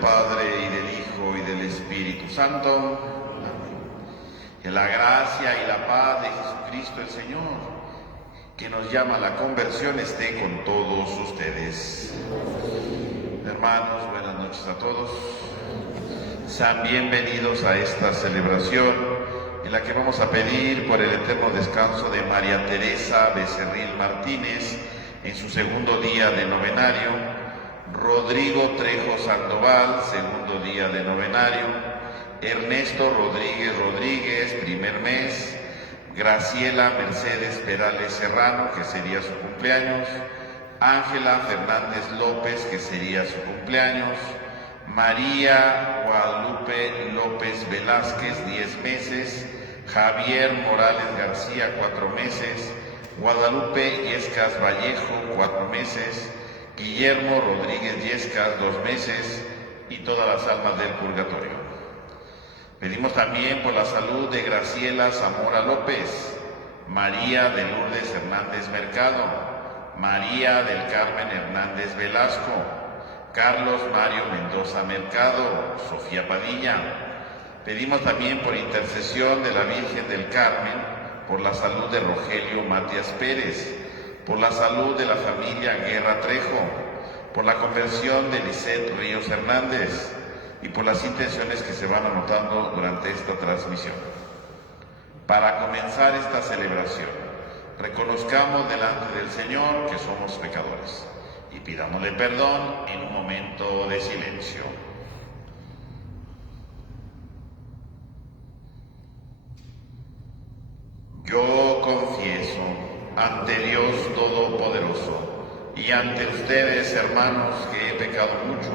Padre, y del Hijo, y del Espíritu Santo. Amén. Que la gracia y la paz de Jesucristo el Señor, que nos llama a la conversión, esté con todos ustedes. Hermanos, buenas noches a todos. Sean bienvenidos a esta celebración en la que vamos a pedir por el eterno descanso de María Teresa Becerril Martínez en su segundo día de novenario, Rodrigo Trejo Sandoval, segundo día de novenario, Ernesto Rodríguez Rodríguez, primer mes, Graciela Mercedes Perales Serrano, que sería su cumpleaños, Ángela Fernández López, que sería su cumpleaños, María Guadalupe López Velázquez, 10 meses, Javier Morales García, 4 meses, Guadalupe Yescas Vallejo, 4 meses, Guillermo Rodríguez Yescas, 2 meses, y todas las almas del purgatorio. Pedimos también por la salud de Graciela Zamora López, María de Lourdes Hernández Mercado, María del Carmen Hernández Velasco, Carlos Mario Mendoza Mercado, Sofía Padilla. Pedimos también por intercesión de la Virgen del Carmen, por la salud de Rogelio Matías Pérez, por la salud de la familia Guerra Trejo, por la conversión de Lisette Ríos Hernández y por las intenciones que se van anotando durante esta transmisión. Para comenzar esta celebración, reconozcamos delante del Señor que somos pecadores y pidámosle perdón en un momento de silencio. Yo confieso ante Dios Todopoderoso y ante ustedes, hermanos, que he pecado mucho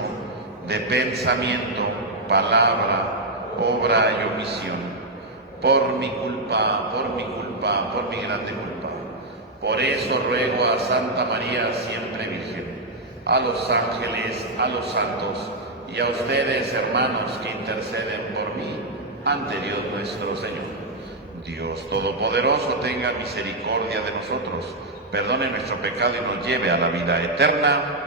de pensamiento, palabra, obra y omisión, por mi culpa, por mi grande culpa. Por eso ruego a Santa María, siempre Virgen, a los ángeles, a los santos y a ustedes, hermanos, que interceden por mí ante Dios nuestro Señor. Dios Todopoderoso tenga misericordia de nosotros, perdone nuestro pecado y nos lleve a la vida eterna.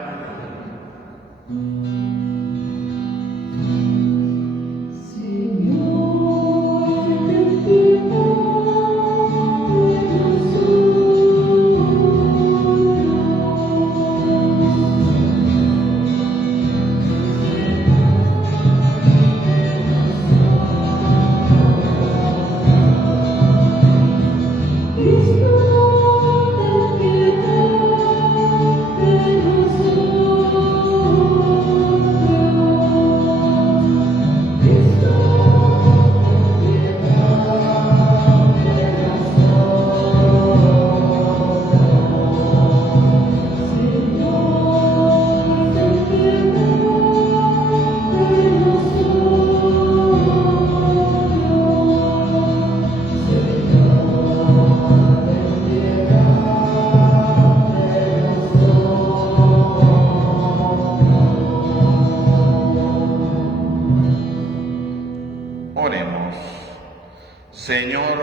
Señor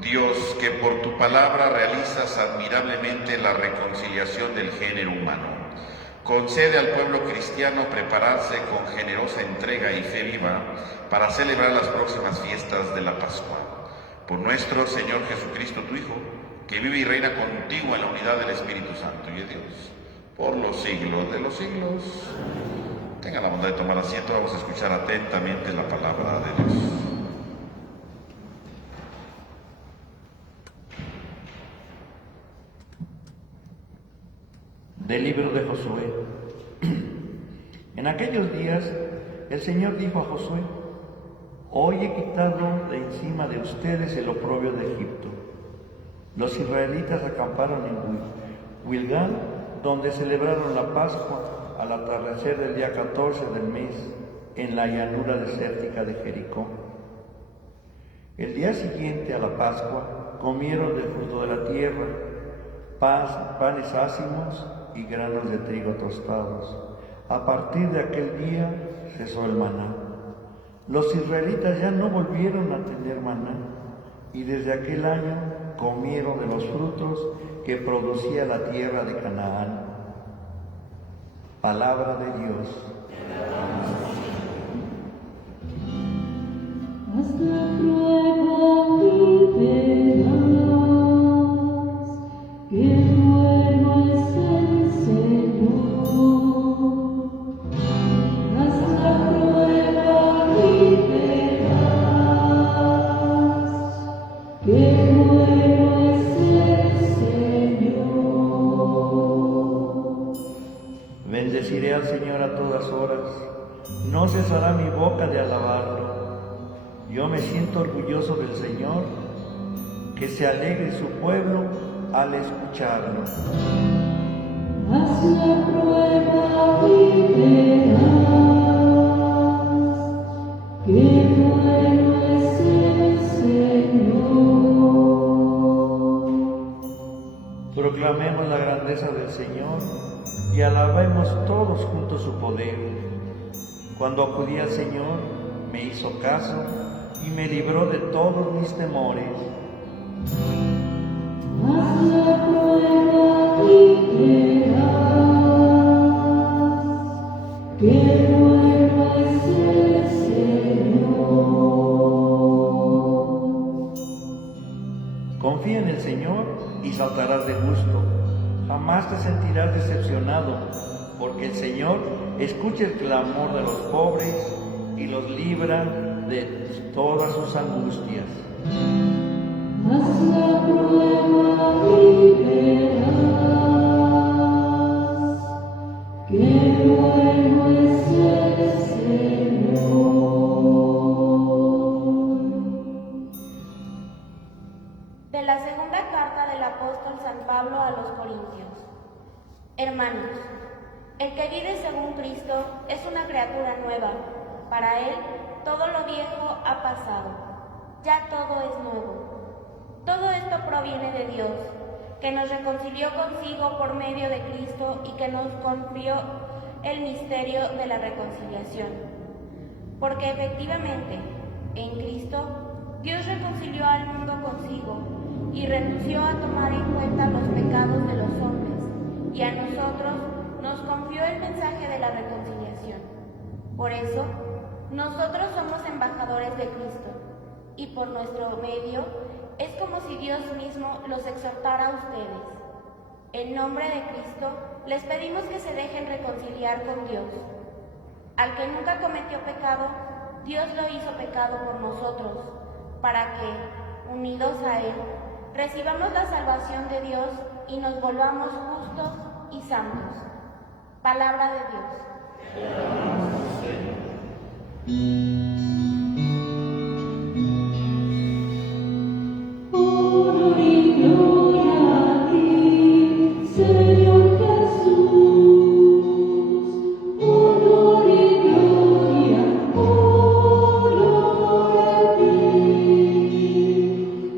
Dios, que por tu palabra realizas admirablemente la reconciliación del género humano, concede al pueblo cristiano prepararse con generosa entrega y fe viva para celebrar las próximas fiestas de la Pascua. Por nuestro Señor Jesucristo, tu Hijo, que vive y reina contigo en la unidad del Espíritu Santo y de Dios, por los siglos de los siglos. Tengan la bondad de tomar asiento, vamos a escuchar atentamente la palabra de Dios. Del libro de Josué. En aquellos días el Señor dijo a Josué: Hoy he quitado de encima de ustedes el oprobio de Egipto. Los israelitas acamparon en Gilgal, donde celebraron la Pascua al atardecer del día 14 del mes, en la llanura desértica de Jericó. El día siguiente a la Pascua comieron del fruto de la tierra, panes ácimos y granos de trigo tostados. A partir de aquel día cesó el maná. Los israelitas ya no volvieron a tener maná, y desde aquel año comieron de los frutos que producía la tierra de Canaán. Palabra de Dios. Hasta prueba vivirás, que bueno es el Señor. Hasta prueba vivirás, que bueno es el Señor. Bendeciré al Señor a todas horas, no cesará mi boca de alabarlo. Yo me siento orgulloso del Señor, que se alegre su pueblo al escucharlo. Haz la prueba y verás, que bueno es el Señor. Proclamemos la grandeza del Señor y alabemos todos juntos su poder. Cuando acudí al Señor, me hizo caso y me libró de todos mis temores. Haz la prueba y verás, que bueno es el Señor. Confía en el Señor y saltarás de gusto. Jamás te sentirás decepcionado, porque el Señor escucha el clamor de los pobres y los libra de todas sus angustias. Haz la prueba y verás, que bueno es el Señor. De la segunda carta del apóstol San Pablo a los Corintios. Hermanos, el que vive según Cristo es una criatura nueva. Para él todo lo viejo ha pasado, ya todo es nuevo. Todo esto proviene de Dios, que nos reconcilió consigo por medio de Cristo y que nos confió el misterio de la reconciliación. Porque efectivamente, en Cristo, Dios reconcilió al mundo consigo y renunció a tomar en cuenta los pecados de los hombres, y a nosotros nos confió el mensaje de la reconciliación. Por eso, nosotros somos embajadores de Cristo, y por nuestro medio es como si Dios mismo los exhortara a ustedes. En nombre de Cristo, les pedimos que se dejen reconciliar con Dios. Al que nunca cometió pecado, Dios lo hizo pecado por nosotros, para que, unidos a Él, recibamos la salvación de Dios y nos volvamos justos y santos. Palabra de Dios. Honor y gloria a ti, Señor Jesús. Honor y gloria, honor a ti.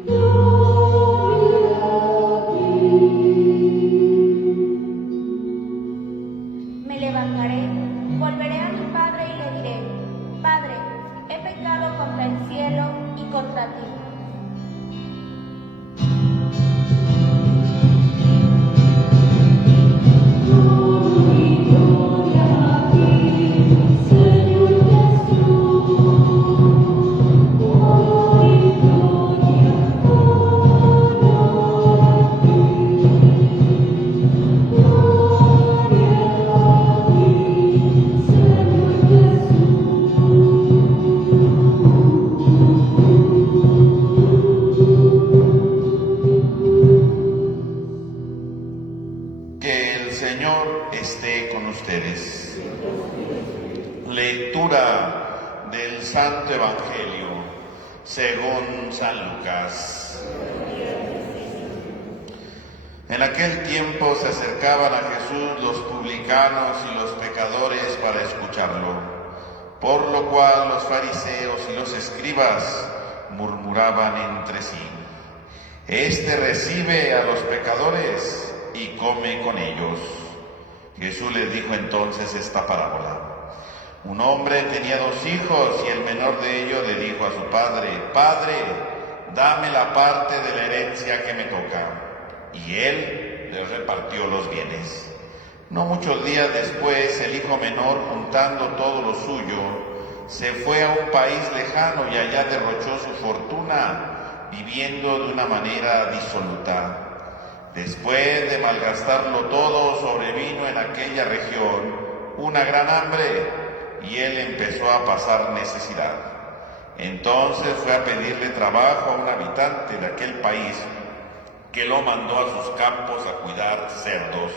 Gloria a ti. Me levantaré, volveré a mi Padre y le diré: Padre, he pecado contra el cielo y contra ti. Honor y gloria a ti, Señor Jesús. Honor y gloria, honor a ti. Gloria a ti, Señor Que el Señor esté con ustedes. Lectura del Santo Evangelio según San Lucas. En aquel tiempo se acercaban a Jesús los publicanos y los pecadores para escucharlo, por lo cual los fariseos y los escribas murmuraban entre sí: Este recibe a los pecadores y come con ellos. Jesús les dijo entonces esta parábola: Un hombre tenía 2 hijos y el menor de ellos le dijo a su padre: Padre, dame la parte de la herencia que me toca. Y él les repartió los bienes. No muchos días después, el hijo menor, juntando todo lo suyo, se fue a un país lejano y allá derrochó su fortuna, viviendo de una manera disoluta. Después de malgastarlo todo, sobrevino en aquella región una gran hambre y él empezó a pasar necesidad. Entonces fue a pedirle trabajo a un habitante de aquel país que lo mandó a sus campos a cuidar cerdos.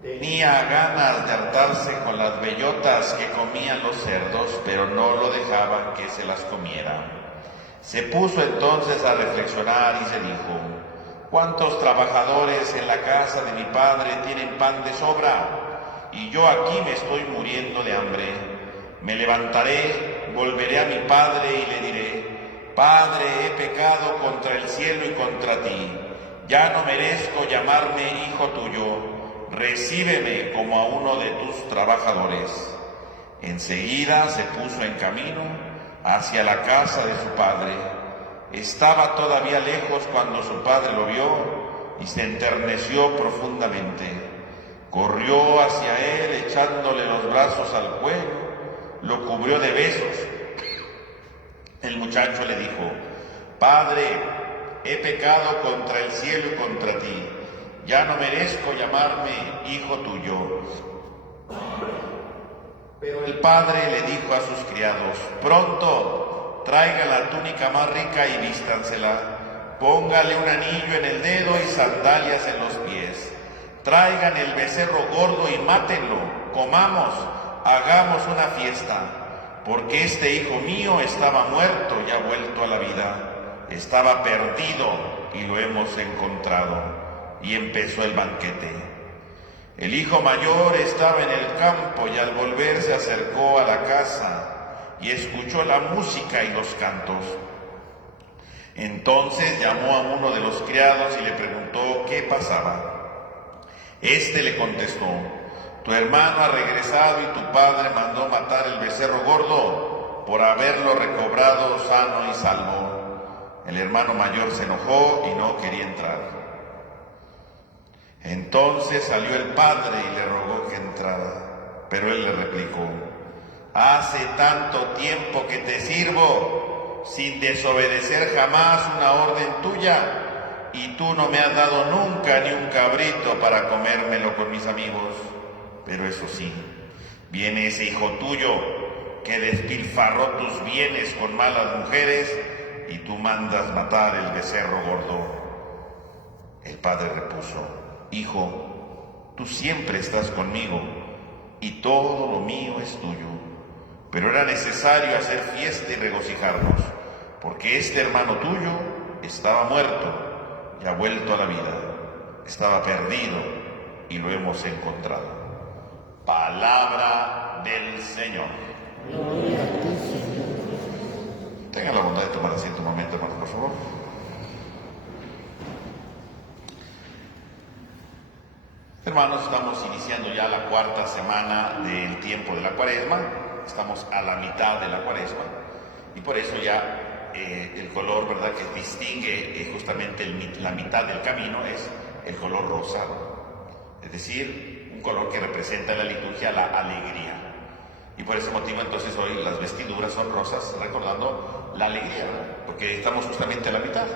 Tenía ganas de hartarse con las bellotas que comían los cerdos, pero no lo dejaban que se las comiera. Se puso entonces a reflexionar y se dijo: ¿cuántos trabajadores en la casa de mi padre tienen pan de sobra? Y yo aquí me estoy muriendo de hambre. Me levantaré, volveré a mi padre y le diré: Padre, he pecado contra el cielo y contra ti. Ya no merezco llamarme hijo tuyo. Recíbeme como a uno de tus trabajadores. Enseguida se puso en camino hacia la casa de su padre. Estaba todavía lejos cuando su padre lo vio y se enterneció profundamente. Corrió hacia él echándole los brazos al cuello, lo cubrió de besos. El muchacho le dijo: Padre, he pecado contra el cielo y contra ti. Ya no merezco llamarme hijo tuyo. Pero el padre le dijo a sus criados: pronto, traigan la túnica más rica y vístansela. Póngale un anillo en el dedo y sandalias en los pies. Traigan el becerro gordo y mátenlo. Comamos, hagamos una fiesta. Porque este hijo mío estaba muerto y ha vuelto a la vida. Estaba perdido y lo hemos encontrado. Y empezó el banquete. El hijo mayor estaba en el campo y al volver se acercó a la casa y escuchó la música y los cantos. Entonces llamó a uno de los criados y le preguntó qué pasaba. Este le contestó: tu hermano ha regresado y tu padre mandó matar el becerro gordo por haberlo recobrado sano y salvo. El hermano mayor se enojó y no quería entrar. Entonces salió el padre y le rogó que entrara, pero él le replicó: hace tanto tiempo que te sirvo, sin desobedecer jamás una orden tuya, y tú no me has dado nunca ni un cabrito para comérmelo con mis amigos. Pero eso sí, viene ese hijo tuyo que despilfarró tus bienes con malas mujeres, y tú mandas matar el becerro gordo. El padre repuso: hijo, tú siempre estás conmigo y todo lo mío es tuyo. Pero era necesario hacer fiesta y regocijarnos, porque este hermano tuyo estaba muerto y ha vuelto a la vida. Estaba perdido y lo hemos encontrado. Palabra del Señor. Gloria a ti, Señor. Tengan la bondad de tomar asiento un momento, hermanos, por favor. Hermanos, estamos iniciando ya la cuarta semana del tiempo de la Cuaresma. Estamos a la mitad de la Cuaresma y por eso ya el color, ¿verdad?, que distingue justamente la mitad del camino es el color rosado, es decir, un color que representa en la liturgia la alegría. Y por ese motivo entonces hoy las vestiduras son rosas, recordando la alegría, porque estamos justamente a la mitad.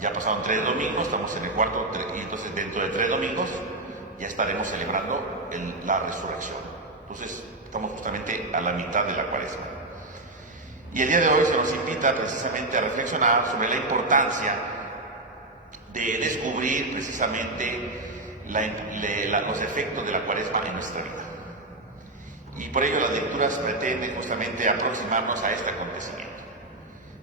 Ya pasaron 3 domingos, estamos en el cuarto, y entonces dentro de 3 domingos ya estaremos celebrando la resurrección. Entonces estamos justamente a la mitad de la Cuaresma. Y el día de hoy se nos invita precisamente a reflexionar sobre la importancia de descubrir precisamente los efectos de la Cuaresma en nuestra vida. Y por ello las lecturas pretenden justamente aproximarnos a este acontecimiento.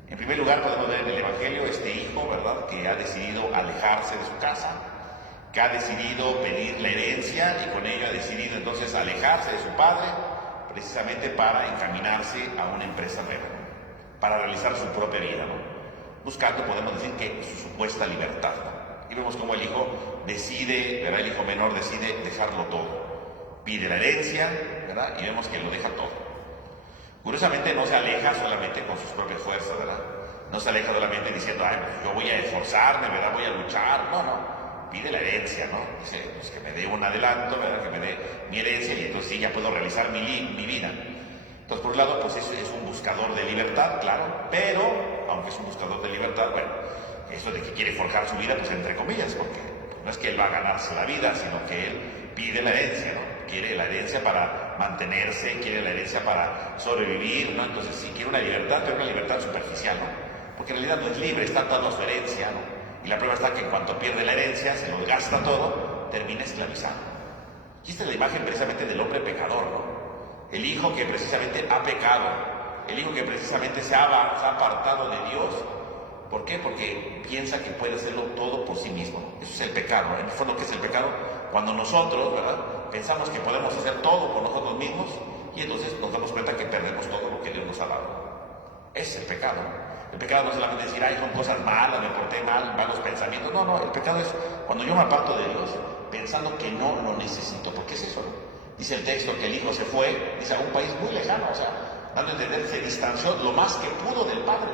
En primer lugar podemos ver en el Evangelio este hijo, ¿verdad?, que ha decidido alejarse de su casa, que ha decidido pedir la herencia y con ello ha decidido entonces alejarse de su padre precisamente para encaminarse a una empresa nueva, para realizar su propia vida, ¿no?, buscando, podemos decir, que su supuesta libertad, ¿no? Y vemos cómo el hijo decide, ¿verdad?, el hijo menor decide dejarlo todo, pide la herencia, ¿verdad?, y vemos que lo deja todo. Curiosamente no se aleja solamente con sus propias fuerzas, ¿verdad?, no se aleja solamente diciendo: ay, pues yo voy a esforzarme, ¿verdad?, voy a luchar. No, pide la herencia, ¿no? Dice, pues que me dé un adelanto, ¿verdad? Que me dé mi herencia y entonces sí ya puedo realizar mi vida. Entonces, por un lado, pues es un buscador de libertad, claro, pero, aunque es un buscador de libertad, bueno, eso de que quiere forjar su vida, pues entre comillas, porque no es que él va a ganarse la vida, sino que él pide la herencia, ¿no? Quiere la herencia para mantenerse, quiere la herencia para sobrevivir, ¿no? Entonces sí quiere una libertad, pero una libertad superficial, ¿no? Porque en realidad no es libre, está atado a su herencia, ¿no? Y la prueba está que en cuanto pierde la herencia, se lo gasta todo, termina esclavizado. Y esta es la imagen precisamente del hombre pecador, ¿no? El hijo que precisamente ha pecado, el hijo que precisamente se ha apartado de Dios. ¿Por qué? Porque piensa que puede hacerlo todo por sí mismo. Eso es el pecado. En el fondo, ¿qué es el pecado? Cuando nosotros, ¿verdad?, pensamos que podemos hacer todo por nosotros mismos y entonces nos damos cuenta que perdemos todo lo que Dios nos ha dado. Ese es el pecado. El pecado no es solamente decir, ay, son cosas malas, me porté mal, malos pensamientos. No, no, el pecado es cuando yo me aparto de Dios pensando que no lo necesito. ¿Por qué es eso? Dice el texto que el hijo se fue, dice, a un país muy lejano, o sea, dando a entender, se distanció lo más que pudo del padre.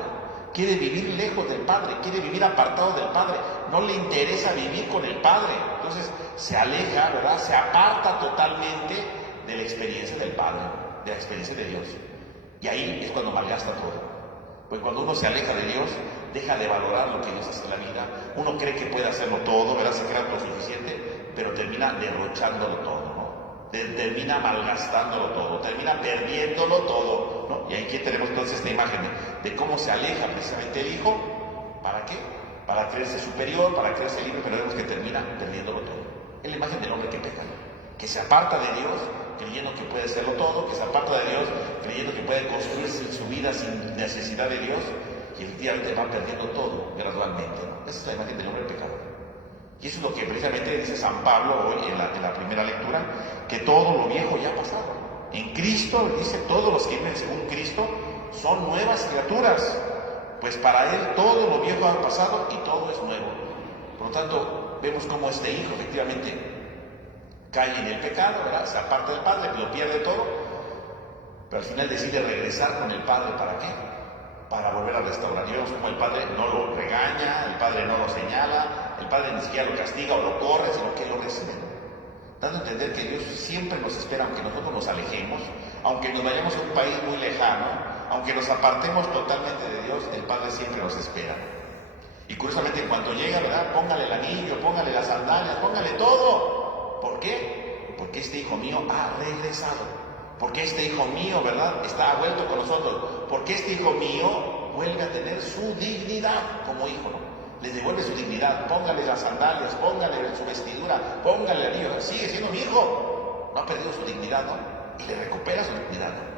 Quiere vivir lejos del padre, quiere vivir apartado del padre, no le interesa vivir con el padre. Entonces se aleja, ¿verdad? Se aparta totalmente de la experiencia del padre, de la experiencia de Dios. Y ahí es cuando malgasta todo. Pues cuando uno se aleja de Dios, deja de valorar lo que Dios hace en la vida. Uno cree que puede hacerlo todo, ¿verdad? Se cree autosuficiente, pero termina derrochándolo todo, ¿no? Termina malgastándolo todo, termina perdiéndolo todo, ¿no? Y aquí tenemos entonces esta imagen de cómo se aleja precisamente el hijo. ¿Para qué? Para creerse superior, para creerse libre, pero vemos que termina perdiéndolo todo. Es la imagen del hombre que peca, ¿no? Que se aparta de Dios creyendo que puede hacerlo todo, que se aparta de Dios creyendo que puede construirse su vida sin necesidad de Dios, y efectivamente va perdiendo todo gradualmente, ¿no? Esa es la imagen del hombre pecador. Y eso es lo que precisamente dice San Pablo hoy en la primera lectura, que todo lo viejo ya ha pasado. En Cristo, dice, todos los que viven según Cristo son nuevas criaturas, pues para Él todo lo viejo ha pasado y todo es nuevo. Por lo tanto, vemos cómo este hijo efectivamente cae en el pecado, ¿verdad? Se aparta del Padre, lo pierde todo, pero al final decide regresar con el Padre. ¿Para qué? Para volver a restaurar. Y vemos cómo el Padre no lo regaña, el Padre no lo señala, el Padre ni siquiera lo castiga o lo corre, sino que lo recibe. Dando a entender que Dios siempre nos espera, aunque nosotros nos alejemos, aunque nos vayamos a un país muy lejano, aunque nos apartemos totalmente de Dios, el Padre siempre nos espera. Y curiosamente, en cuanto llega, ¿verdad? Póngale el anillo, póngale las sandalias, póngale todo. ¿Por qué? Porque este hijo mío ha regresado. Porque este hijo mío, ¿verdad?, ha vuelto con nosotros. Porque este hijo mío vuelve a tener su dignidad como hijo, ¿no? Les devuelve su dignidad. Póngale las sandalias, póngale su vestidura, póngale el anillo. Sigue siendo mi hijo. No ha perdido su dignidad, ¿no? Y le recupera su dignidad, ¿no?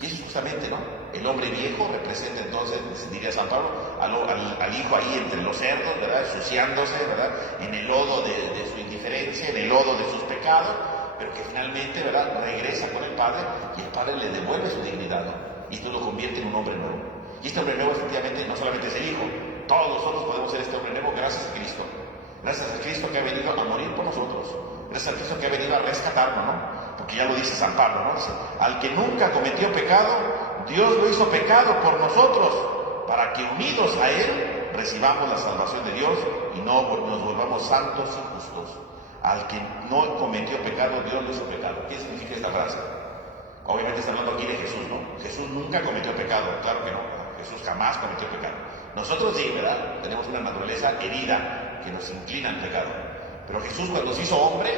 Y eso justamente, ¿no? El hombre viejo representa entonces, diría San Pablo, al hijo ahí entre los cerdos, ¿verdad? Ensuciándose, ¿verdad? En el lodo de su indiferencia, en el lodo de sus pecados, pero que finalmente, ¿verdad?, regresa con el Padre y el Padre le devuelve su dignidad, ¿no? Y esto lo convierte en un hombre nuevo. Y este hombre nuevo efectivamente no solamente es el hijo, todos nosotros podemos ser este hombre nuevo gracias a Cristo. Gracias a Cristo que ha venido a morir por nosotros. Gracias a Cristo que ha venido a rescatarnos, ¿no? Porque ya lo dice San Pablo, ¿no? Dice, al que nunca cometió pecado, Dios lo hizo pecado por nosotros, para que unidos a Él recibamos la salvación de Dios y no nos volvamos santos y justos. Al que no cometió pecado, Dios lo hizo pecado. ¿Qué significa esta frase? Obviamente está hablando aquí de Jesús, ¿no? Jesús nunca cometió pecado, claro que no. Jesús jamás cometió pecado. Nosotros sí, ¿verdad? Tenemos una naturaleza herida que nos inclina al pecado. Pero Jesús, cuando se hizo hombre,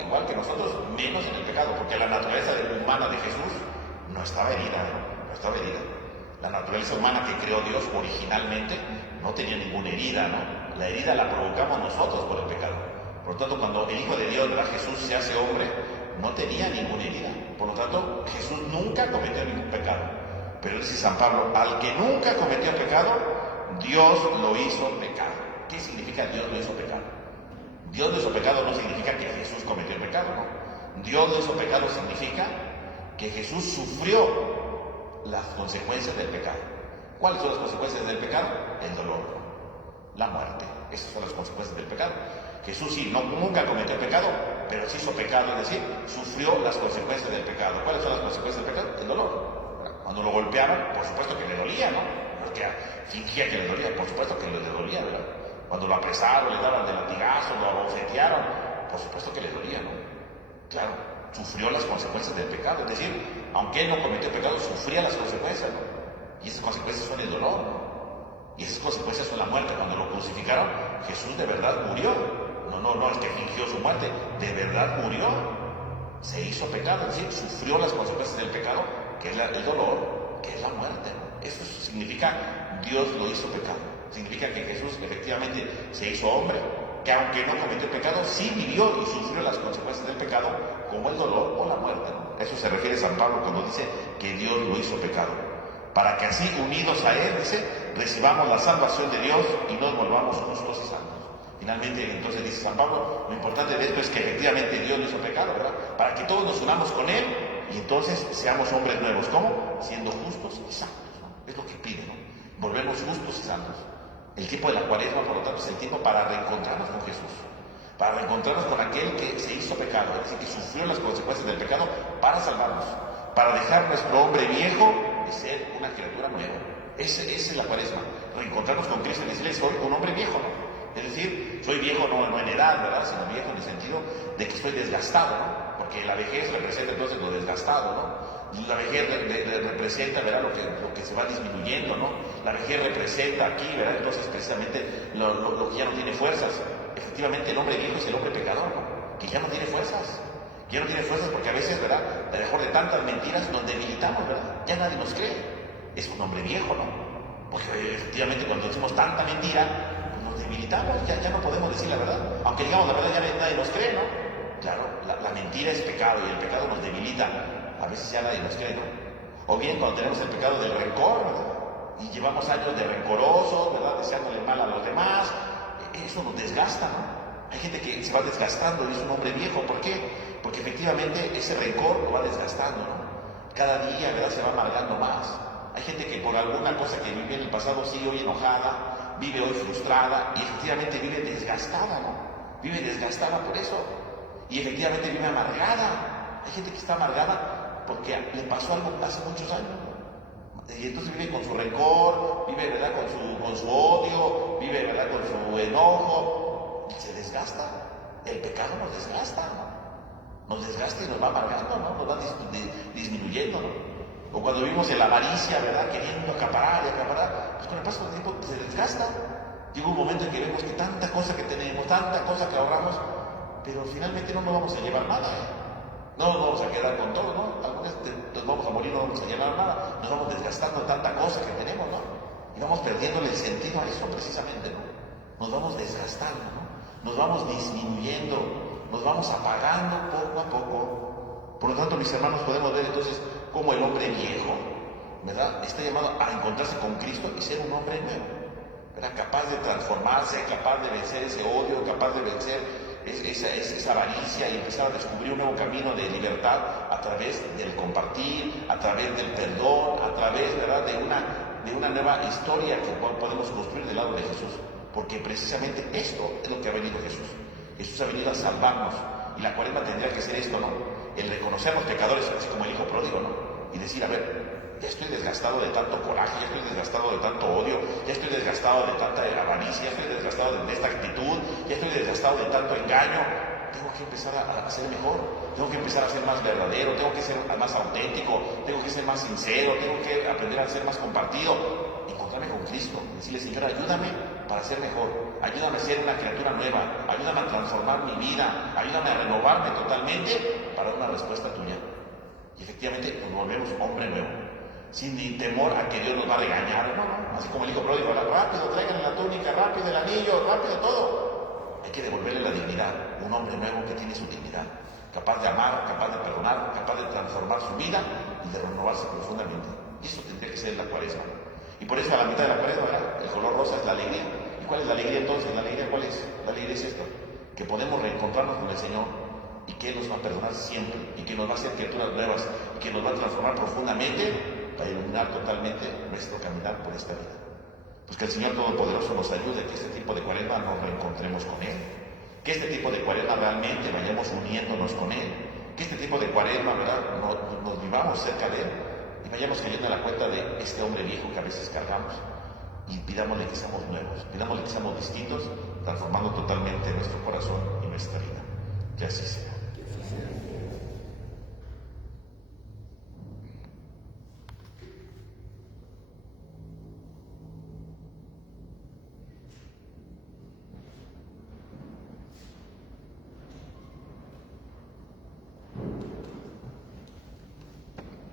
igual que nosotros, menos en el pecado, porque la naturaleza humana de Jesús no estaba herida, ¿no? No estaba herida. La naturaleza humana que creó Dios originalmente no tenía ninguna herida, ¿no? La herida la provocamos nosotros por el pecado. Por lo tanto, cuando el Hijo de Dios, ¿verdad?, Jesús se hace hombre, no tenía ninguna herida. Por lo tanto, Jesús nunca cometió ningún pecado. Pero dice San Pablo, al que nunca cometió pecado, Dios lo hizo pecado. ¿Qué significa Dios lo hizo pecado? Dios lo hizo pecado no significa que Jesús cometió el pecado, ¿no? Dios lo hizo pecado significa que Jesús sufrió las consecuencias del pecado. ¿Cuáles son las consecuencias del pecado? El dolor, la muerte. Esas son las consecuencias del pecado. Jesús sí, nunca cometió pecado, pero sí hizo pecado, es decir, sufrió las consecuencias del pecado. ¿Cuáles son las consecuencias del pecado? El dolor. Cuando lo golpeaban, por supuesto que le dolía, ¿no? Porque fingía que le dolía, por supuesto que le dolía, ¿verdad? Cuando lo apresaron, le daban de latigazo, lo abofetearon, por supuesto que le dolía, ¿no? Claro, sufrió las consecuencias del pecado, es decir, aunque él no cometió pecado, sufría las consecuencias, ¿no? Y esas consecuencias son el dolor, ¿no? Y esas consecuencias son la muerte. Cuando lo crucificaron, Jesús de verdad murió. No es que fingió su muerte, de verdad murió. Se hizo pecado, es decir, sufrió las consecuencias del pecado, que es el dolor, que es la muerte, ¿no? Eso significa Dios lo hizo pecado. Significa que Jesús efectivamente se hizo hombre, que aunque no cometió pecado, sí vivió y sufrió las consecuencias del pecado, como el dolor o la muerte, ¿no? Eso se refiere San Pablo cuando dice que Dios lo hizo pecado. Para que así, unidos a Él, dice, recibamos la salvación de Dios y nos volvamos justos y santos. Finalmente, entonces dice San Pablo, lo importante de esto es que efectivamente Dios lo hizo pecado, ¿verdad? Para que todos nos unamos con Él y entonces seamos hombres nuevos. ¿Cómo? Siendo justos y santos, ¿no? Es lo que pide, ¿no? Volvernos justos y santos. El tiempo de la Cuaresma, por lo tanto, es el tiempo para reencontrarnos con Jesús, para reencontrarnos con aquel que se hizo pecado, es decir, que sufrió las consecuencias del pecado para salvarnos, para dejar nuestro hombre viejo y ser una criatura nueva. Esa es la Cuaresma, reencontrarnos con Cristo y decirle, soy un hombre viejo, ¿no? Es decir, soy viejo no en edad, ¿verdad? Sino viejo en el sentido de que estoy desgastado, ¿no? Porque la vejez representa entonces lo desgastado, ¿no? La vejez representa, ¿verdad? Lo que se va disminuyendo, ¿no? La vejez representa aquí, ¿verdad? Entonces precisamente lo que ya no tiene fuerzas. Efectivamente el hombre viejo es el hombre pecador, ¿no? Que ya no tiene fuerzas. Ya no tiene fuerzas porque a veces, ¿verdad? A lo mejor de tantas mentiras nos debilitamos, ¿verdad? Ya nadie nos cree. Es un hombre viejo, ¿no? Porque efectivamente cuando decimos tanta mentira, nos debilitamos, ya no podemos decir la verdad. Aunque digamos la verdad, ya nadie nos cree, ¿no? Claro, la mentira es pecado y el pecado nos debilita. A veces ya nadie nos cree, ¿no? O bien cuando tenemos el pecado del rencor, ¿verdad? Y llevamos años de rencorosos, ¿verdad? Deseándole mal a los demás, eso nos desgasta, ¿no? Hay gente que se va desgastando y es un hombre viejo. ¿Por qué? Porque efectivamente ese rencor lo va desgastando, ¿no? Cada día, ¿verdad? Se va amargando más. Hay gente que por alguna cosa que vivió en el pasado sigue hoy enojada, vive hoy frustrada y efectivamente vive desgastada, ¿no? Vive desgastada por eso y efectivamente vive amargada. Hay gente que está amargada porque le pasó algo hace muchos años, ¿no? Y entonces vive con su rencor, vive, ¿verdad? con su odio, vive, ¿verdad? Con su enojo y se desgasta. El pecado nos desgasta, ¿no? Nos desgasta y nos va amargando, ¿no? Nos va disminuyendo, ¿no? O cuando vivimos en la avaricia, ¿verdad? Queriendo acaparar y acaparar, pues con el paso del tiempo se desgasta. Llega un momento en que vemos que tanta cosa que tenemos, tanta cosa que ahorramos, pero finalmente no nos vamos a llevar nada, ¿eh? No nos vamos a quedar con todo, ¿no? Algunas nos vamos a morir, no vamos a llevar nada, nos vamos desgastando tanta cosa que tenemos, ¿no? Y vamos perdiéndole el sentido a eso precisamente, ¿no? Nos vamos desgastando, ¿no? Nos vamos disminuyendo, nos vamos apagando poco a poco. Por lo tanto, mis hermanos, podemos ver entonces cómo el hombre viejo, ¿verdad? Está llamado a encontrarse con Cristo y ser un hombre nuevo, ¿verdad? Capaz de transformarse, capaz de vencer ese odio, capaz de vencer esa avaricia y empezar a descubrir un nuevo camino de libertad a través del compartir, a través del perdón, a través, ¿verdad? de una nueva historia que podemos construir del lado de Jesús. Porque precisamente esto es lo que ha venido Jesús. Jesús ha venido a salvarnos. Y la Cuaresma tendría que ser esto, ¿no? El reconocer a los pecadores, así como el hijo pródigo, ¿no? Y decir, a ver, ya estoy desgastado de tanto coraje, ya estoy desgastado de tanto odio, ya estoy desgastado de tanta avaricia, ya estoy desgastado de esta actitud, ya estoy desgastado de tanto engaño. Tengo que empezar a ser mejor, tengo que empezar a ser más verdadero, tengo que ser más auténtico, tengo que ser más sincero, tengo que aprender a ser más compartido, encontrarme con Cristo, decirle, Señor, ayúdame para ser mejor, ayúdame a ser una criatura nueva, ayúdame a transformar mi vida, ayúdame a renovarme totalmente para dar una respuesta tuya. Y efectivamente nos volvemos hombre nuevo, sin ni temor a que Dios nos va a regañar, no, así como el hijo pródigo, rápido, tráiganle la túnica, rápido el anillo, rápido todo. Hay que devolverle la dignidad, un hombre nuevo que tiene su dignidad, capaz de amar, capaz de perdonar, capaz de transformar su vida y de renovarse profundamente. Y eso tendría que ser la Cuaresma. Y por eso a la mitad de la Cuaresma, el color rosa es la alegría. ¿Y cuál es la alegría entonces? ¿La alegría cuál es? La alegría es esto, que podemos reencontrarnos con el Señor y que Él nos va a perdonar siempre y que nos va a hacer criaturas nuevas y que nos va a transformar profundamente para iluminar totalmente nuestro caminar por esta vida. Pues que el Señor Todopoderoso nos ayude, que este tipo de Cuaresma nos reencontremos con Él, que este tipo de Cuaresma realmente vayamos uniéndonos con Él, que este tipo de Cuaresma, ¿verdad?, nos vivamos cerca de Él y vayamos cayendo en la cuenta de este hombre viejo que a veces cargamos, y pidámosle que seamos nuevos, pidámosle que seamos distintos, transformando totalmente nuestro corazón y nuestra vida. Que así sea.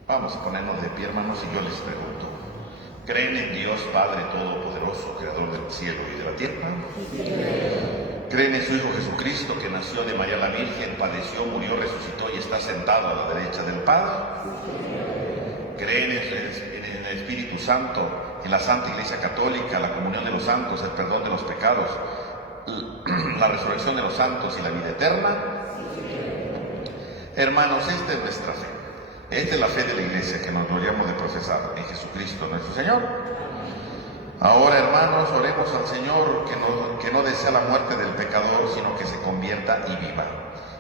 Vamos a ponernos de pie, hermanos, y yo les pregunto: ¿creen en Dios Padre Todopoderoso, Creador del cielo y de la tierra? ¿Creen en su Hijo Jesucristo, que nació de María la Virgen, padeció, murió, resucitó y está sentado a la derecha del Padre? ¿Creen en el Espíritu Santo, en la Santa Iglesia Católica, la comunión de los santos, el perdón de los pecados, la resurrección de los santos y la vida eterna? Hermanos, esta es nuestra fe. Esta es la fe de la Iglesia que nos gloriamos de profesar en Jesucristo nuestro Señor. Ahora, hermanos, oremos al Señor que no desea la muerte del pecador, sino que se convierta y viva.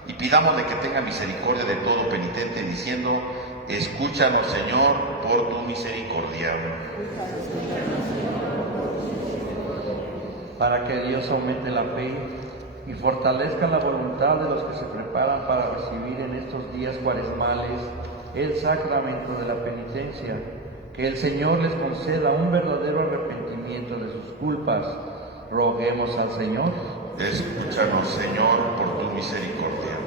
Y pidámosle que tenga misericordia de todo penitente, diciendo: escúchanos, Señor, por tu misericordia. Para que Dios aumente la fe y fortalezca la voluntad de los que se preparan para recibir en estos días cuaresmales el sacramento de la penitencia, que el Señor les conceda un verdadero arrepentimiento de sus culpas. Roguemos al Señor. Escúchanos, Señor, por tu misericordia.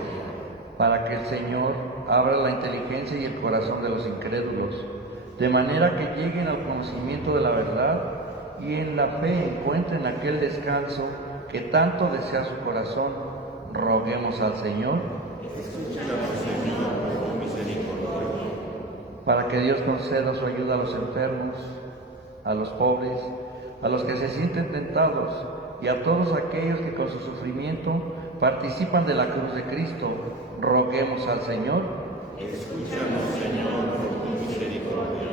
Para que el Señor abra la inteligencia y el corazón de los incrédulos, de manera que lleguen al conocimiento de la verdad y en la fe encuentren aquel descanso que tanto desea su corazón. Roguemos al Señor. Escúchanos, Señor, por tu misericordia. Para que Dios conceda su ayuda a los enfermos, a los pobres, a los que se sienten tentados y a todos aquellos que con su sufrimiento participan de la cruz de Cristo. Roguemos al Señor. Escúchanos, Señor, por tu misericordia.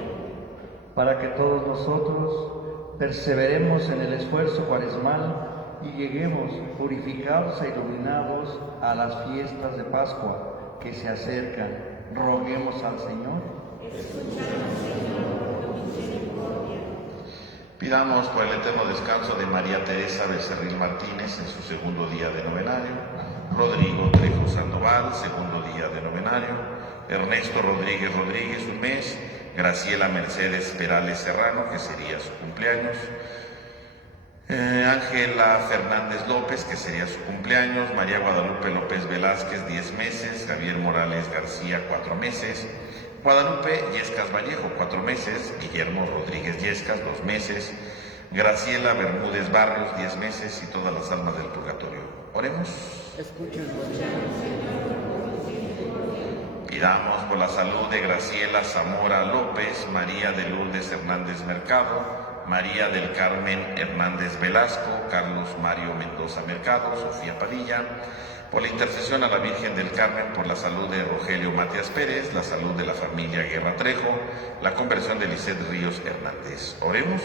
Para que todos nosotros perseveremos en el esfuerzo cuaresmal y lleguemos purificados e iluminados a las fiestas de Pascua que se acercan. Roguemos al Señor. Pidamos por el eterno descanso de María Teresa Becerril Martínez en su segundo día de novenario, Rodrigo Trejo Sandoval, segundo día de novenario, Ernesto Rodríguez Rodríguez, un mes, Graciela Mercedes Perales Serrano, que sería su cumpleaños, Ángela Fernández López, que sería su cumpleaños, María Guadalupe López Velázquez, 10 meses, Javier Morales García, 4 meses, Guadalupe Yescas Vallejo, 4 meses, Guillermo Rodríguez Yescas, 2 meses, Graciela Bermúdez Barrios, 10 meses, y todas las almas del purgatorio. Oremos. Pidamos por la salud de Graciela Zamora López, María de Lourdes Hernández Mercado, María del Carmen Hernández Velasco, Carlos Mario Mendoza Mercado, Sofía Padilla, por la intercesión a la Virgen del Carmen, por la salud de Rogelio Matías Pérez, la salud de la familia Guerra Trejo, la conversión de Lisset Ríos Hernández. Oremos.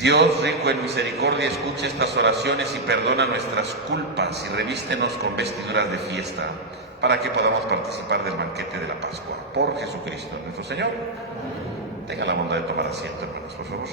Dios, rico en misericordia, escucha estas oraciones y perdona nuestras culpas y revístenos con vestiduras de fiesta, para que podamos participar del banquete de la Pascua. Por Jesucristo nuestro Señor. Tenga la bondad de tomar asiento, hermanos, por favor.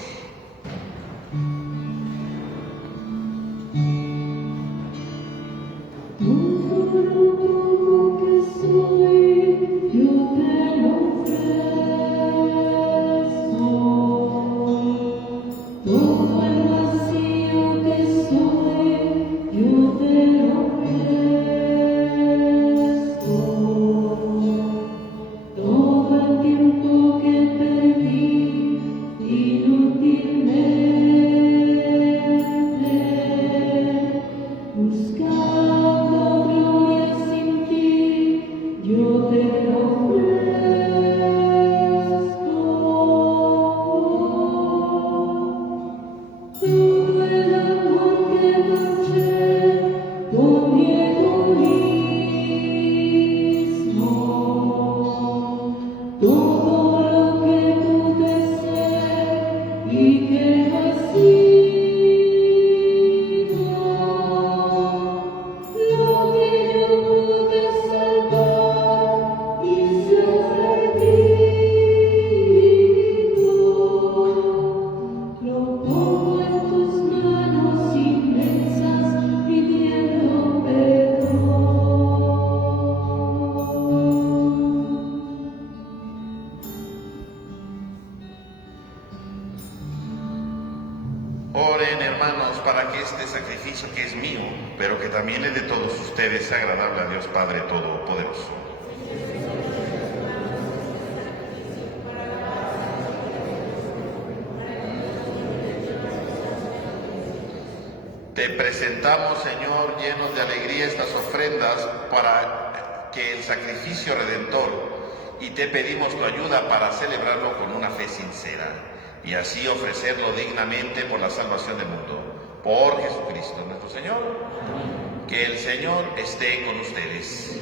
Todo el tiempo que perdí, inútil pienso que es mío, pero que también es de todos ustedes, agradable a Dios Padre Todopoderoso. Te presentamos, Señor, llenos de alegría estas ofrendas para que el sacrificio redentor, y te pedimos tu ayuda para celebrarlo con una fe sincera y así ofrecerlo dignamente por la salvación del mundo. Por Jesucristo nuestro Señor. Que el Señor esté con ustedes.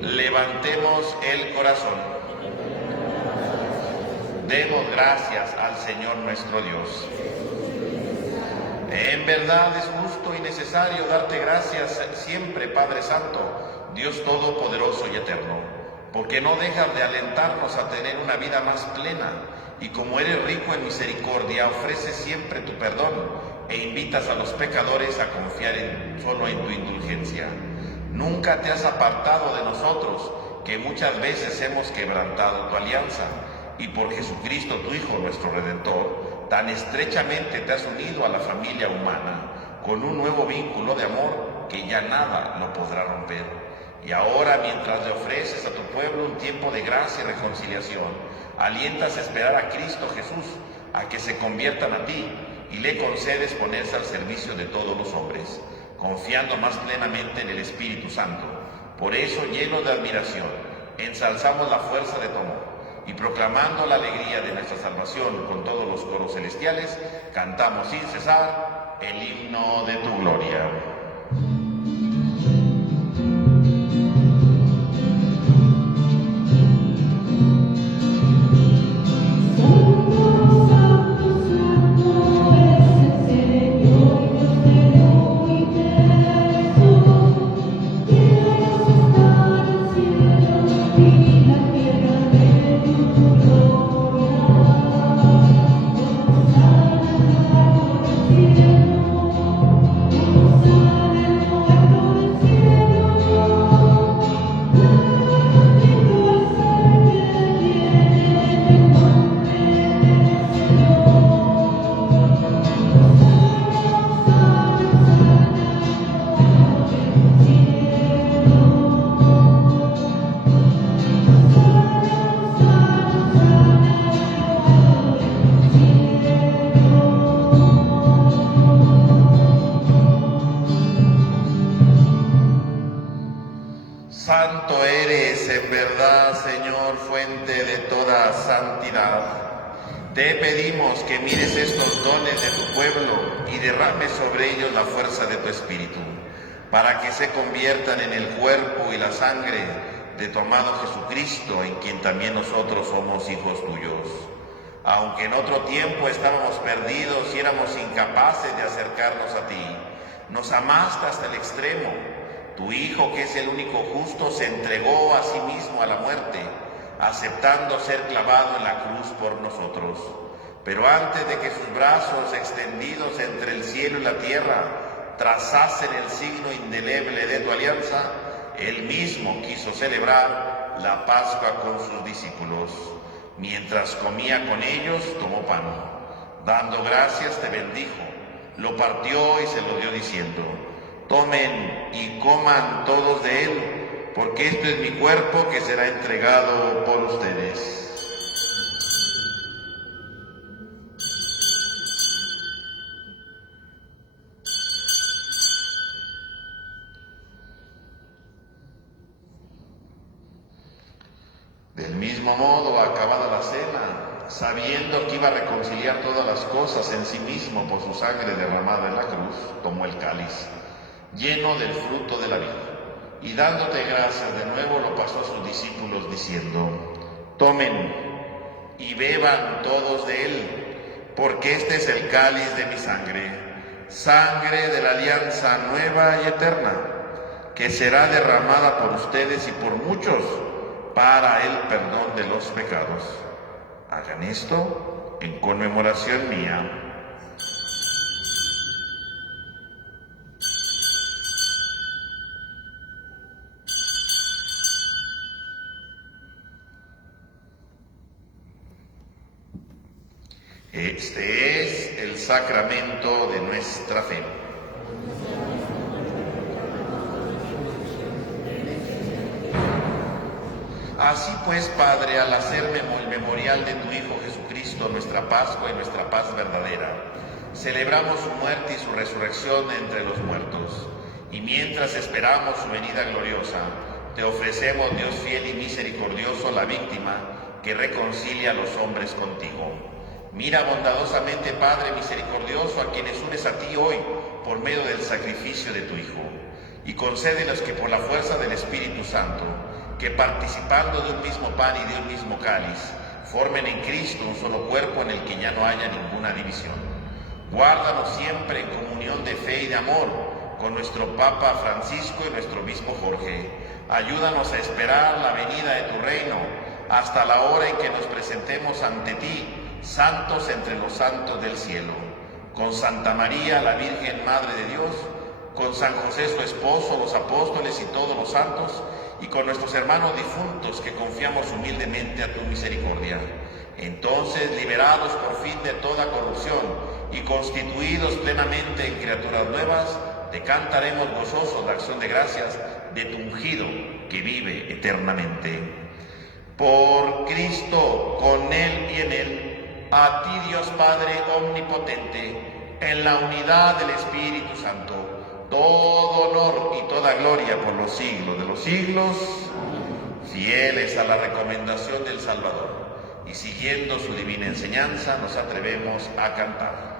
Levantemos el corazón. Demos gracias al Señor nuestro Dios. En verdad es justo y necesario darte gracias siempre, Padre Santo, Dios Todopoderoso y Eterno, porque no dejas de alentarnos a tener una vida más plena, y como eres rico en misericordia, ofreces siempre tu perdón e invitas a los pecadores a confiar solo en tu indulgencia. Nunca te has apartado de nosotros, que muchas veces hemos quebrantado tu alianza, y por Jesucristo, tu Hijo, nuestro Redentor, tan estrechamente te has unido a la familia humana, con un nuevo vínculo de amor que ya nada lo podrá romper. Y ahora, mientras le ofreces a tu pueblo un tiempo de gracia y reconciliación, alientas a esperar a Cristo Jesús, a que se conviertan a ti, y le concedes ponerse al servicio de todos los hombres, confiando más plenamente en el Espíritu Santo. Por eso, llenos de admiración, ensalzamos la fuerza de tu amor, y proclamando la alegría de nuestra salvación con todos los coros celestiales, cantamos sin cesar el himno de tu gloria. Santo eres en verdad, Señor, fuente de toda santidad. Te pedimos que mires estos dones de tu pueblo y derrames sobre ellos la fuerza de tu Espíritu, para que se conviertan en el cuerpo y la sangre de tu amado Jesucristo, en quien también nosotros somos hijos tuyos. Aunque en otro tiempo estábamos perdidos y éramos incapaces de acercarnos a ti, nos amaste hasta el extremo. Tu Hijo, que es el único justo, se entregó a sí mismo a la muerte, aceptando ser clavado en la cruz por nosotros. Pero antes de que sus brazos extendidos entre el cielo y la tierra trazasen el signo indeleble de tu alianza, Él mismo quiso celebrar la Pascua con sus discípulos. Mientras comía con ellos, tomó pan. Dando gracias, te bendijo, lo partió y se lo dio diciendo: tomen y coman todos de él, porque esto es mi cuerpo que será entregado por ustedes. Del mismo modo, acabada la cena, sabiendo que iba a reconciliar todas las cosas en sí mismo por su sangre derramada en la cruz, tomó el cáliz, lleno del fruto de la vid, y dándote gracias de nuevo lo pasó a sus discípulos diciendo: tomen y beban todos de él, porque este es el cáliz de mi sangre, sangre de la alianza nueva y eterna, que será derramada por ustedes y por muchos para el perdón de los pecados. Hagan esto en conmemoración mía. Este es el sacramento de nuestra fe. Así pues, Padre, al hacer el memorial de tu Hijo Jesucristo, nuestra Pascua y nuestra paz verdadera, celebramos su muerte y su resurrección entre los muertos. Y mientras esperamos su venida gloriosa, te ofrecemos, Dios fiel y misericordioso, la víctima que reconcilia a los hombres contigo. Mira bondadosamente, Padre misericordioso, a quienes unes a ti hoy por medio del sacrificio de tu Hijo, y concédelos que por la fuerza del Espíritu Santo, que participando de un mismo pan y de un mismo cáliz, formen en Cristo un solo cuerpo en el que ya no haya ninguna división. Guárdanos siempre en comunión de fe y de amor con nuestro Papa Francisco y nuestro Obispo Jorge. Ayúdanos a esperar la venida de tu reino hasta la hora en que nos presentemos ante ti, santos entre los santos del cielo. Con Santa María, la Virgen Madre de Dios, con San José su esposo, los apóstoles y todos los santos, y con nuestros hermanos difuntos que confiamos humildemente a tu misericordia. Entonces, liberados por fin de toda corrupción y constituidos plenamente en criaturas nuevas, te cantaremos gozosos la acción de gracias de tu ungido que vive eternamente. Por Cristo, con Él y en Él, a ti Dios Padre omnipotente, en la unidad del Espíritu Santo, todo honor y toda gloria por los siglos de los siglos. Fieles a la recomendación del Salvador y siguiendo su divina enseñanza, nos atrevemos a cantar.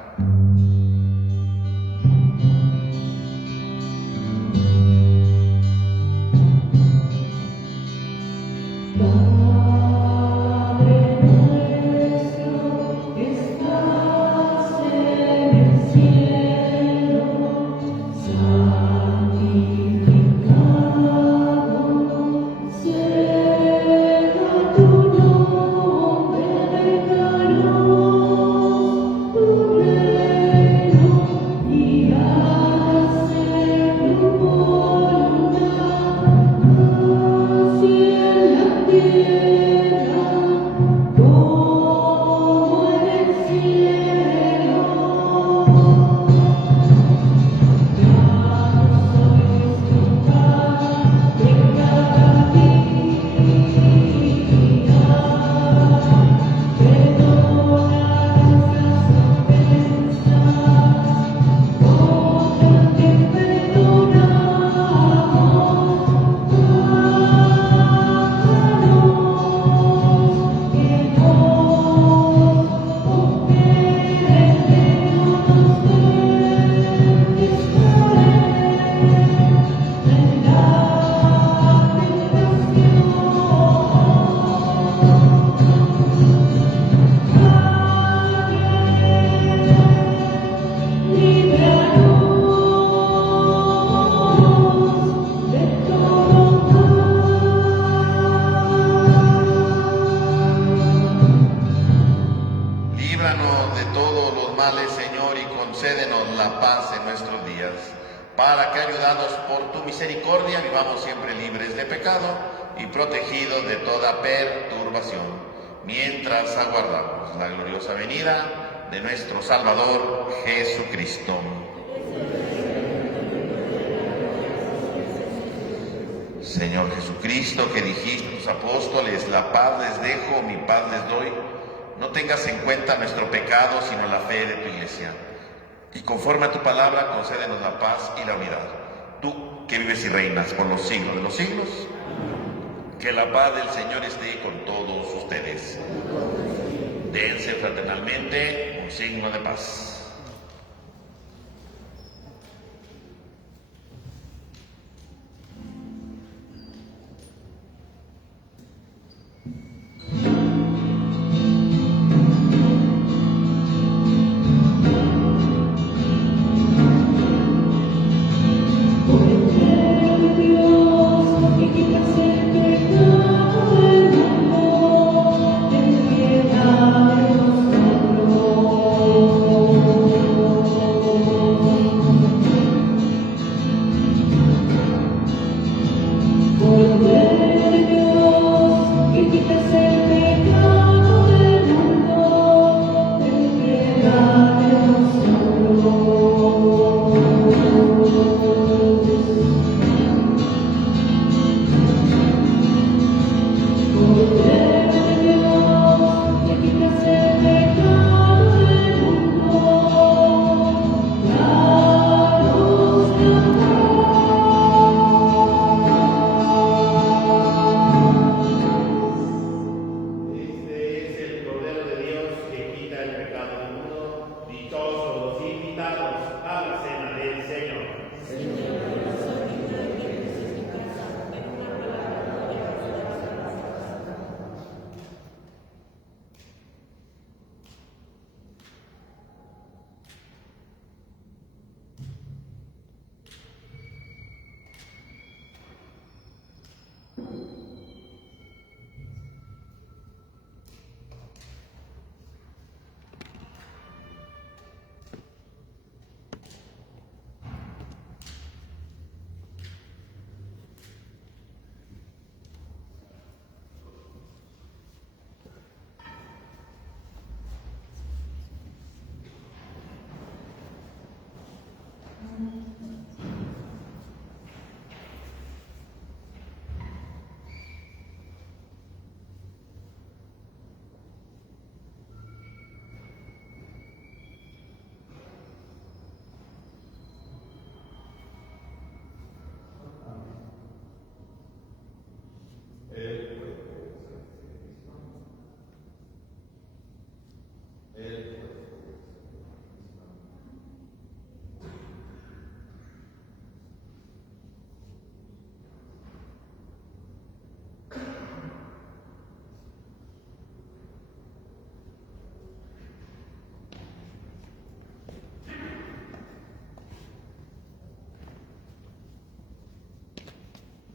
Para que, ayudados por tu misericordia, vivamos siempre libres de pecado y protegidos de toda perturbación, mientras aguardamos la gloriosa venida de nuestro Salvador Jesucristo. Señor Jesucristo, que dijiste a tus apóstoles, la paz les dejo, mi paz les doy, no tengas en cuenta nuestro pecado, sino la fe de tu Iglesia. Y conforme a tu palabra, concédenos la paz y la unidad. Tú, que vives y reinas por los siglos de los siglos, que la paz del Señor esté con todos ustedes. Dense fraternalmente un signo de paz. Oh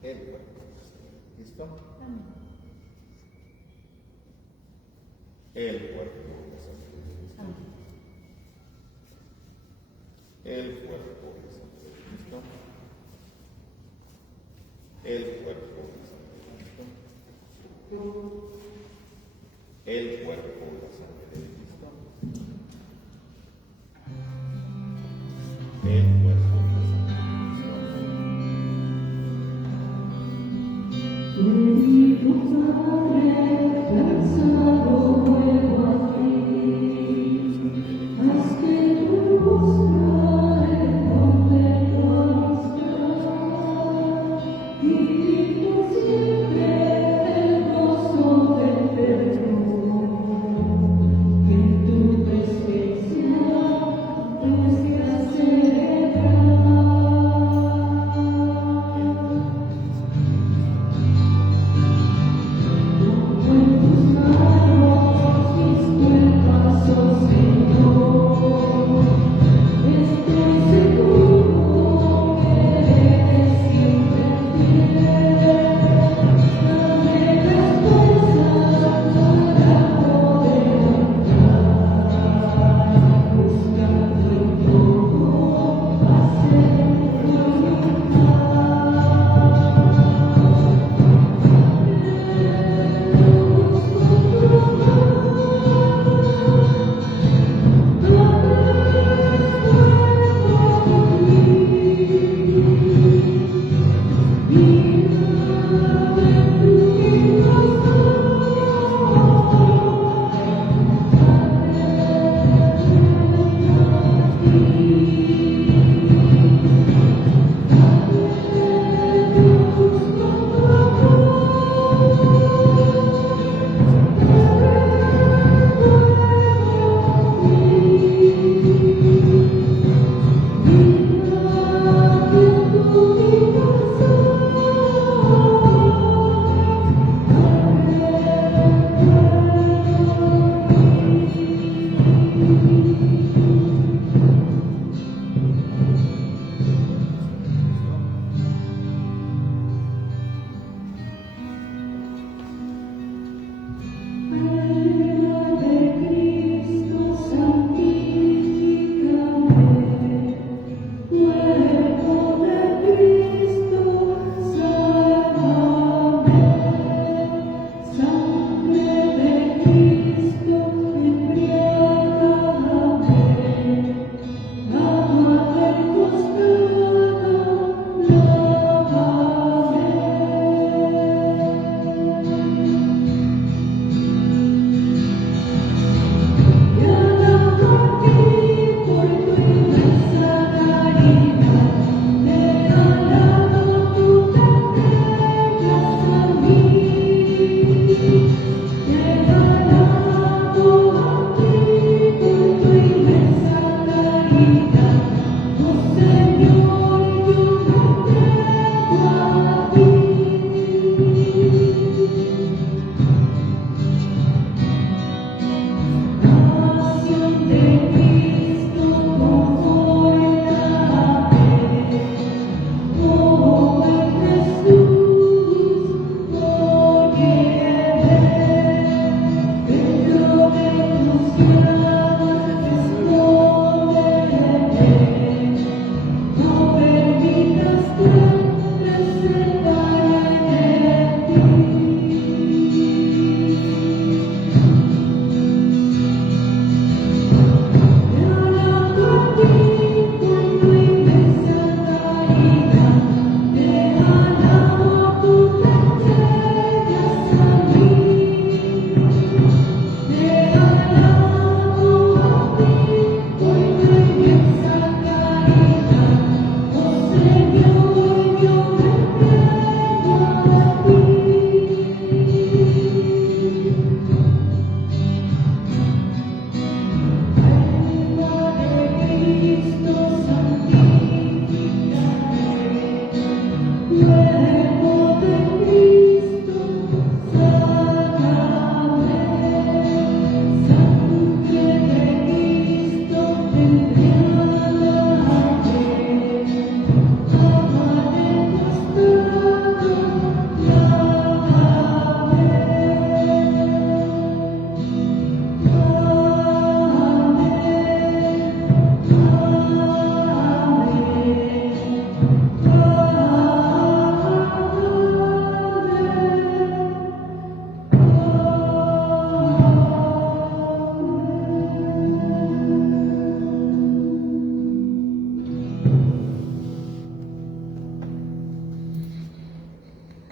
El cuerpo de Cristo. El cuerpo de Cristo. El cuerpo de Cristo. El cuerpo de Cristo. El cuerpo de Cristo. El cuerpo de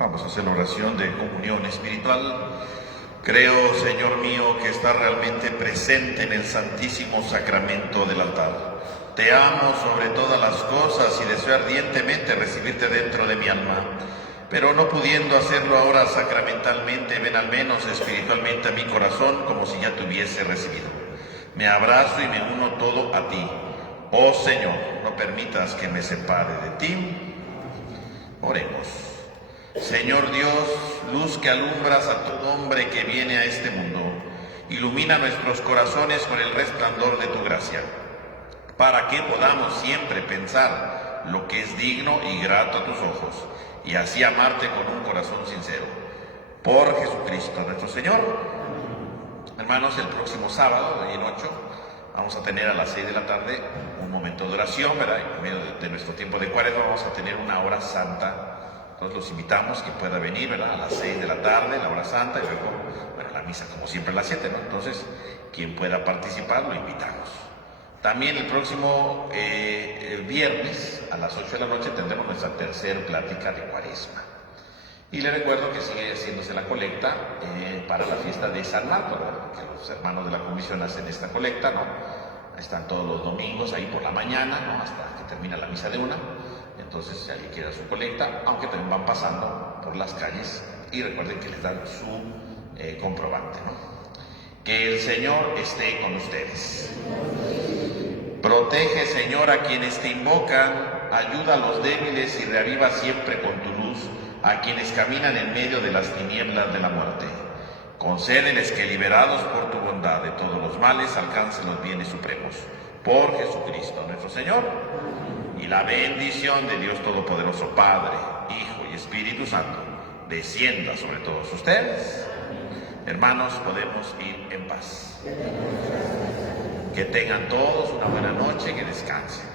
Vamos a hacer la oración de comunión espiritual. Creo, Señor mío, que estás realmente presente en el santísimo sacramento del altar. Te amo sobre todas las cosas y deseo ardientemente recibirte dentro de mi alma. Pero no pudiendo hacerlo ahora sacramentalmente, ven al menos espiritualmente a mi corazón como si ya te hubiese recibido. Me abrazo y me uno todo a ti. Oh Señor, no permitas que me separe de ti. Oremos. Señor Dios, luz que alumbras a todo hombre que viene a este mundo, ilumina nuestros corazones con el resplandor de tu gracia, para que podamos siempre pensar lo que es digno y grato a tus ojos, y así amarte con un corazón sincero. Por Jesucristo nuestro Señor. Hermanos, el próximo sábado, en 8, vamos a tener a las 6 de la tarde un momento de oración, ¿verdad? En medio de nuestro tiempo de Cuaresma vamos a tener una hora santa. Entonces los invitamos que pueda venir, ¿verdad? A las 6 de la tarde, la hora santa, y luego, bueno, la misa como siempre a las 7, ¿no? Entonces, quien pueda participar, lo invitamos. También el próximo el viernes, a las 8 de la noche, tendremos nuestra tercera plática de Cuaresma. Y le recuerdo que sigue haciéndose la colecta para la fiesta de San Marcos, ¿verdad? Que los hermanos de la comisión hacen esta colecta, ¿no? Están todos los domingos ahí por la mañana, ¿no? Hasta que termina la misa de 1. Entonces, si alguien quiere su colecta, aunque también van pasando por las calles, y recuerden que les dan su comprobante, ¿no? Que el Señor esté con ustedes. Protege, Señor, a quienes te invocan, ayuda a los débiles y reaviva siempre con tu luz a quienes caminan en medio de las tinieblas de la muerte. Concédeles que, liberados por tu bondad de todos los males, alcancen los bienes supremos. Por Jesucristo nuestro Señor. Y la bendición de Dios Todopoderoso, Padre, Hijo y Espíritu Santo, descienda sobre todos ustedes. Hermanos, podemos ir en paz. Que tengan todos una buena noche, que descansen.